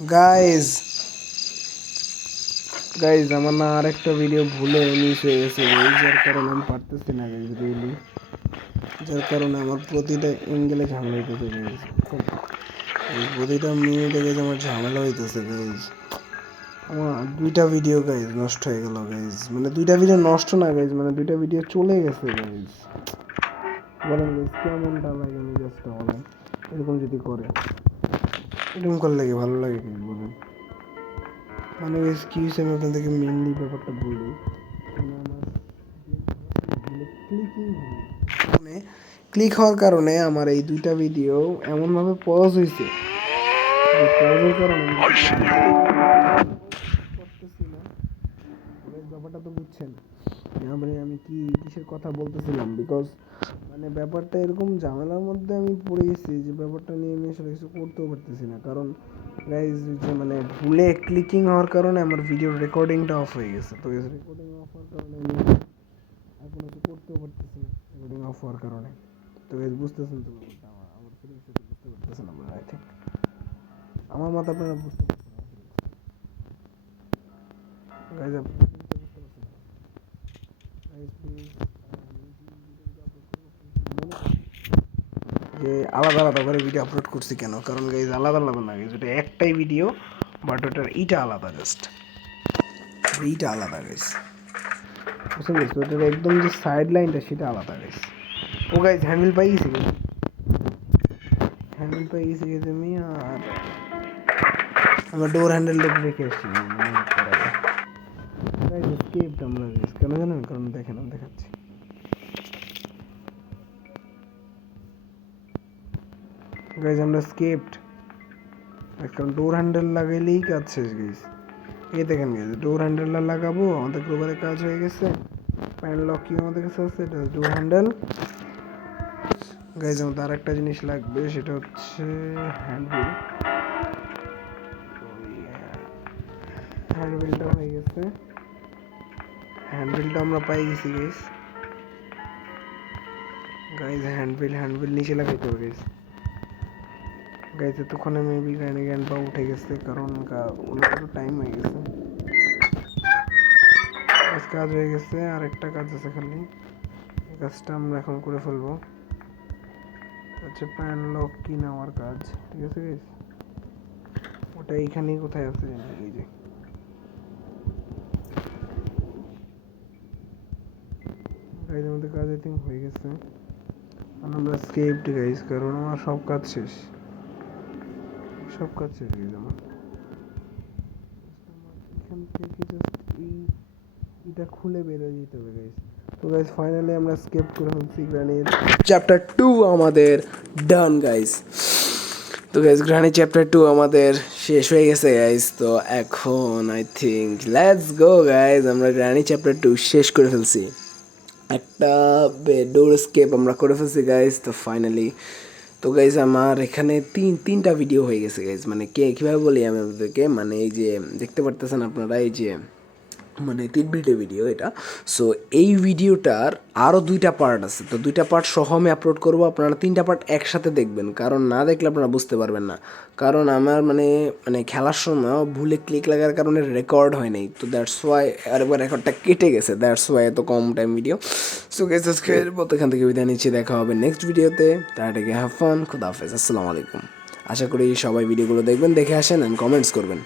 Guys guys আমার না আরেকটা ভিডিও ভুলে মিস হয়ে গেছে গাইজ, যার কারণে আমি পারতেছি না গাইজ রিয়েলি, যার কারণে আমার প্রতিটা অ্যাঙ্গেলে ঝামেলা হইতেছে গাইজ। প্রতিটা মিনিটে গাইজ আমার ঝামেলা হইতেছে গাইজ। আমার দুইটা ভিডিও গাইজ নষ্ট হয়ে গেল গাইজ, মানে দুইটা ভিডিও নষ্ট না গাইজ, মানে দুইটা ভিডিও চলে গেছে গাইজ। বলেন গাইজ কেমনটা লাগে মেজাজটা, বলেন এরকম যদি করে, এরকম করলে কি ভালো লাগে কি বলেন? মানে কি হয়েছে আমি আপনাদেরকে মেনলি ব্যাপারটা বলি। মানে ক্লিক হওয়ার কারণে আমার এই দুইটা ভিডিও এমনভাবে পজ হয়েছে, পজের কারণে করতেছি না। ব্যাপারটা তো বুঝছেন মানে আমি কি কিসের কথা বলতেছিলাম, বিকজ মানে ব্যাপারটা এরকম ঝামেলার মধ্যে আমি পড়ে গেছি যে ব্যাপারটা নিয়ে আমি আসলে কিছু করতেও পারতেছি না। কারণ গাইজ যে মানে ভুলে ক্লিকিং হওয়ার কারণে আমার ভিডিও রেকর্ডিংটা অফ হয়ে গেছে। তো রেকর্ডিং অফ হওয়ার কারণে আমি এখন কিছু করতেও পারতেছি না, রেকর্ডিং অফ হওয়ার কারণে। তো গাইজ বুঝতেছেন তো ব্যাপারটা, আমার ফিলিংসটা বুঝতে পারতেছেন আপনারা, আই থিঙ্ক আমার মত আপনারা বুঝতে পারছেন গাইজ। যে আলাদা আলাদা করে ভিডিও আপলোড করছি কেন, কারণ গাইজ আলাদা আলাদা না গাইজ, ওটা একটাই ভিডিও, বাট ওটার এইটা আলাদা, জাস্ট এইটা আলাদা গাইজ, বুঝতে পেরেছি? ওটার একদম যে সাইড লাইনটা সেটা আলাদা গাইজ। ও গাইজ হ্যান্ডেল পাই গেছি গাইজ, হ্যান্ডেল পাই গেছি গাইজ আমি। আর আমার ডোর হ্যান্ডেলটা রেখে এসেছি গাইজ, স্কেপড আমরা গাইজ, কেন জানেন? কারণ দেখেন আমি দেখাচ্ছি গাইজ, আমরা স্কেপড, কারণ ডোর হ্যান্ডেল লাগাইলেই কাজ শেষ গাইজ। এই দেখেন গাইজ, ডোর হ্যান্ডেলটা লাগাবো, আমাদের গ্লোবারে কাজ হয়ে গেছে। প্যান লক কি আমাদের কাছে আছে, এটা ডোর হ্যান্ডেল গাইজ। আমাদের আর একটা জিনিস লাগবে, সেটা হচ্ছে হ্যান্ডবিল। হ্যান্ডবিলটা হয়ে গেছে, হ্যান্ডবিলটা আমরা পাই গেছি গাইজ। গাইজ হ্যান্ডবিল নিচে লাগাইতে হবে গাইজ। গাইজ এতক্ষণে মেবি জ্ঞান পা উঠে গেছে, কারণ অনেক টাইম হয়ে গেছে। কাজ হয়ে গেছে, আর একটা কাজ আছে খালি, এই কাজটা আমরা এখন করে ফেলবো। আচ্ছা, প্যান লক কি নেওয়ার কাজ, ঠিক আছে গাইজ? ওটা এইখানেই কোথায় আছে, এই যে গাইজ আমাদের কাজ আই থিঙ্ক হয়ে গেছে। আমরা স্কেপড গাইজ, কারণ আমার সব কাজ শেষ, সব কাজ শেষ গাইজ আমার। এখান থেকে জাস্ট এটা খুলে বেরোয় যেতে হবে গাইজ। তো গাইজ ফাইনালি আমরা স্কেপ করে ফেলছি, গ্রানির চ্যাপ্টার 2 আমাদের ডান গাইজ। তো গাইজ গ্রানি চ্যাপ্টার 2 আমাদের শেষ হয়ে গেছে গাইজ। তো এখন I think let's go guys, আমরা গ্রানি চ্যাপ্টার 2 শেষ করে ফেলছি, একটা ডোর স্কেপ আমরা করে ফেলছি গাইজ। তো ফাইনালি তো গাইজ আমার এখানে তিনটা ভিডিও হয়ে গেছে গাইজ। মানে কীভাবে বলি আমি আপনাদেরকে, মানে এই যে দেখতে পারতেছেন আপনারা, এই যে মানে 3 মিনিটের ভিডিও এটা। সো এই ভিডিওটার আরও 2টা পার্ট আছে, তো 2টা পার্ট সহ আমি আপলোড করবো, আপনারা 3টা পার্ট একসাথে দেখবেন, কারণ না দেখলে আপনারা বুঝতে পারবেন না। কারণ আমার মানে মানে খেলার সময় ভুলে ক্লিক লাগার কারণে রেকর্ড হয় নাই, তো দ্যাটস ওয়াই আরেকবার রেকর্ডটা কেটে গেছে, দ্যাটস ওয়াই এত কম টাইম ভিডিও। সো গাইস আজকের মতো এখান থেকে বিদায় নিচ্ছি, দেখা হবে নেক্সট ভিডিওতে। তার আগে হ্যাভ ফান, খুদা হাফেজ, আসসালামু আলাইকুম। আশা করি সবাই ভিডিওগুলো দেখবেন, দেখে আসেন অ্যান্ড কমেন্টস করবেন।